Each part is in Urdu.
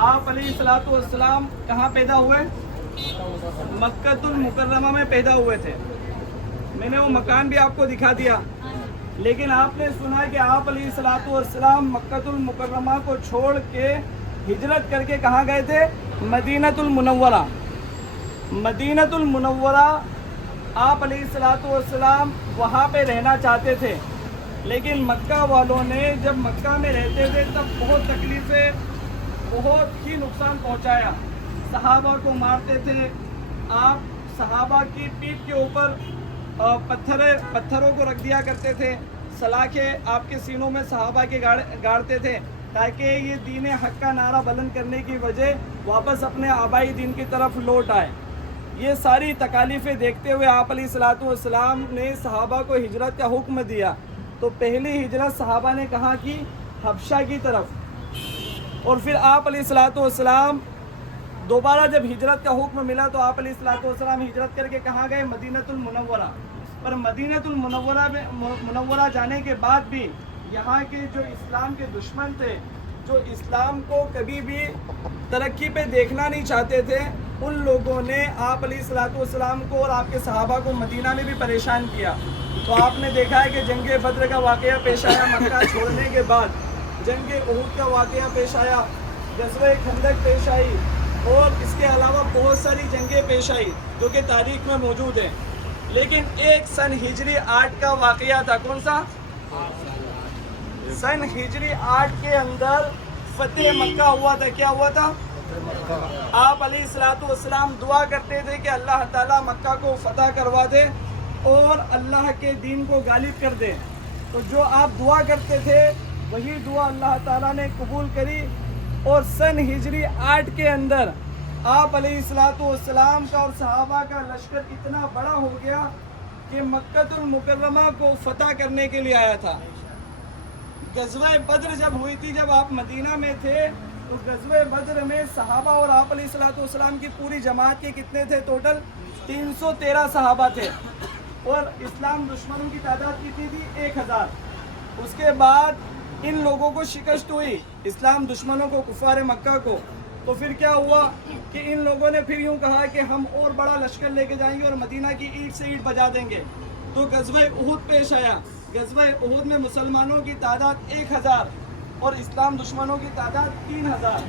آپ علیہ الصلوۃ والسلام کہاں پیدا ہوئے؟ مکۃ المکرمہ میں پیدا ہوئے تھے. میں نے وہ مکان بھی آپ کو دکھا دیا. لیکن آپ نے سنا کہ آپ علیہ الصلوۃ والسلام مکۃ المکرمہ کو چھوڑ کے ہجرت کر کے کہاں گئے تھے؟ مدینۃ المنورہ. مدینۃ المنورہ آپ علیہ الصلوۃ والسلام وہاں پہ رہنا چاہتے تھے. لیکن مکہ والوں نے جب مکہ میں رہتے تھے تب بہت تکلیفیں، بہت ہی نقصان پہنچایا. صحابہ کو مارتے تھے. آپ صحابہ کی پیٹھ کے اوپر پتھروں کو رکھ دیا کرتے تھے. سلاخیں آپ کے سینوں میں صحابہ کے گاڑتے تھے تاکہ یہ دین حق کا نعرہ بلند کرنے کی وجہ واپس اپنے آبائی دین کی طرف لوٹ آئے. یہ ساری تکالیفیں دیکھتے ہوئے آپ علیہ الصلوۃ والسلام نے صحابہ کو ہجرت کا حکم دیا. تو پہلی ہجرت صحابہ نے کہاں کی؟ حبشہ کی طرف. اور پھر آپ علیہ الصلوۃ والسلام دوبارہ جب ہجرت کا حکم ملا تو آپ علیہ الصلوۃ والسلام ہجرت کر کے کہاں گئے؟ مدینۃ المنورہ. پر مدینۃ المنورہ جانے کے بعد بھی یہاں کے جو اسلام کے دشمن تھے، جو اسلام کو کبھی بھی ترقی پہ دیکھنا نہیں چاہتے تھے، ان لوگوں نے آپ علیہ الصلوۃ والسلام کو اور آپ کے صحابہ کو مدینہ میں بھی پریشان کیا. تو آپ نے دیکھا ہے کہ جنگ بدر کا واقعہ پیش آیا مکہ چھوڑنے کے بعد. جنگ احد کا واقعہ پیش آیا. غزوہ خندق پیش آئی. اور اس کے علاوہ بہت ساری جنگیں پیش آئی جو کہ تاریخ میں موجود ہیں. لیکن ایک سن ہجری 8 کا واقعہ تھا. کون سا؟ سن ہجری 8 کے اندر فتح مکہ ہوا تھا. کیا ہوا تھا؟ آپ علیہ الصلوۃ والسلام دعا کرتے تھے کہ اللہ تعالیٰ مکہ کو فتح کروا دے اور اللہ کے دین کو غالب کر دے. تو جو آپ دعا کرتے تھے وہی دعا اللہ تعالیٰ نے قبول کری. اور سن ہجری 8 کے اندر آپ علیہ الصلوۃ والسلام کا اور صحابہ کا لشکر اتنا بڑا ہو گیا کہ مکۃ المکرمہ کو فتح کرنے کے لیے آیا تھا. غزوہ بدر جب ہوئی تھی، جب آپ مدینہ میں تھے، تو غزوہ بدر میں صحابہ اور آپ علیہ الصلوۃ والسلام کی پوری جماعت کے کتنے تھے؟ ٹوٹل 313 صحابہ تھے. اور اسلام دشمنوں کی تعداد کتنی تھی؟ 1000. اس کے بعد ان لوگوں کو شکست ہوئی، اسلام دشمنوں کو، کفار مکہ کو. تو پھر کیا ہوا کہ ان لوگوں نے پھر یوں کہا کہ ہم اور بڑا لشکر لے کے جائیں گے اور مدینہ کی اینٹ سے اینٹ بجا دیں گے. تو غزوہ احد پیش آیا. غزوہ احد میں مسلمانوں کی تعداد 1000 اور اسلام دشمنوں کی تعداد 3000.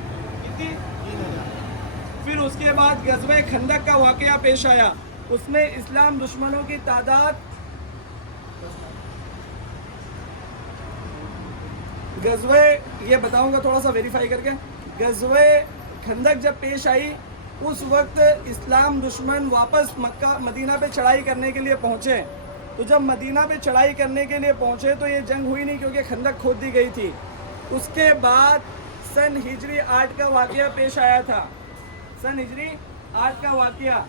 کتنی؟ 3000. پھر اس کے بعد غزوہ خندق کا واقعہ پیش آیا. اس میں اسلام دشمنوں کی تعداد غزوہ، یہ بتاؤں گا تھوڑا سا ویریفائی کر کے. غزوہ خندق جب پیش آئی اس وقت اسلام دشمن واپس مدینہ پہ چڑھائی کرنے کے لیے پہنچے. تو جب مدینہ پہ چڑھائی کرنے کے لیے پہنچے تو یہ جنگ ہوئی نہیں کیونکہ خندق کھود دی گئی تھی. اس کے بعد سن ہجری 8 کا واقعہ پیش آیا تھا. سن ہجری 8 کا واقعہ،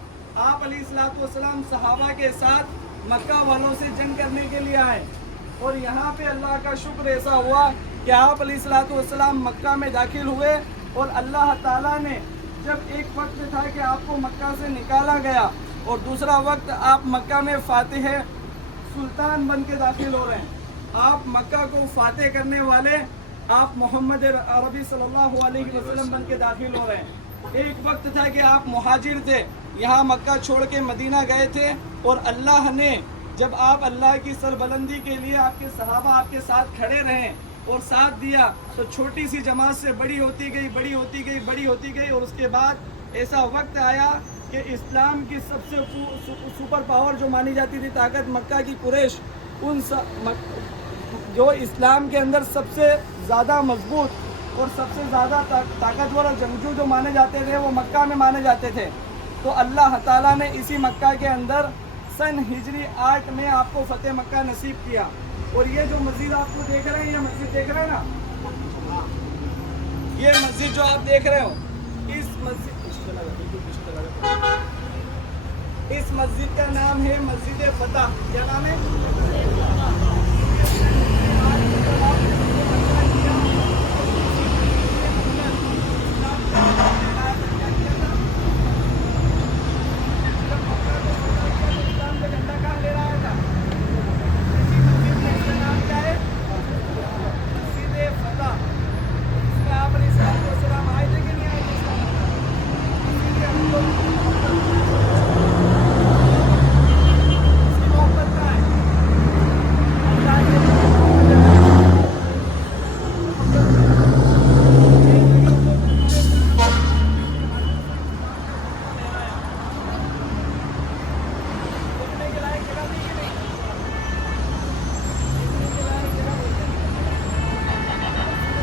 آپ علیہ الصلوۃ والسلام صحابہ کے ساتھ مکہ والوں سے جنگ کرنے کے لیے آئے. اور یہاں پہ اللہ کا شکر ایسا ہوا کہ آپ علیہ الصلوۃ والسلام مکہ میں داخل ہوئے. اور اللہ تعالیٰ نے جب ایک وقت تھا کہ آپ کو مکہ سے نکالا گیا اور دوسرا وقت آپ مکہ میں فاتح سلطان بن کے داخل ہو رہے ہیں. آپ مکہ کو فاتح کرنے والے آپ محمد عربی صلی اللہ علیہ وسلم بن کے داخل ہو رہے ہیں. ایک وقت تھا کہ آپ مہاجر تھے، یہاں مکہ چھوڑ کے مدینہ گئے تھے. اور اللہ نے جب آپ اللہ کی سربلندی کے لیے آپ کے صحابہ آپ کے ساتھ کھڑے رہے اور ساتھ دیا تو چھوٹی سی جماعت سے بڑی ہوتی گئی، بڑی ہوتی گئی، بڑی ہوتی گئی. اور اس کے بعد ایسا وقت آیا کہ اسلام کی سب سے سپر پاور جو مانی جاتی تھی طاقت، مکہ کی قریش، ان جو اسلام کے اندر سب سے زیادہ مضبوط اور سب سے زیادہ طاقتور اور جنگجو جو مانے جاتے تھے وہ مکہ میں مانے جاتے تھے. تو اللہ تعالیٰ نے اسی مکہ کے اندر سن ہجری 8 میں آپ کو فتح مکہ نصیب کیا. اور یہ جو مسجد آپ کو دیکھ رہے ہیں، یہ مسجد دیکھ رہے ہیں نا، یہ مسجد جو آپ دیکھ رہے ہو، اس مسجد کا نام ہے مسجد فتح. کیا نام ہے؟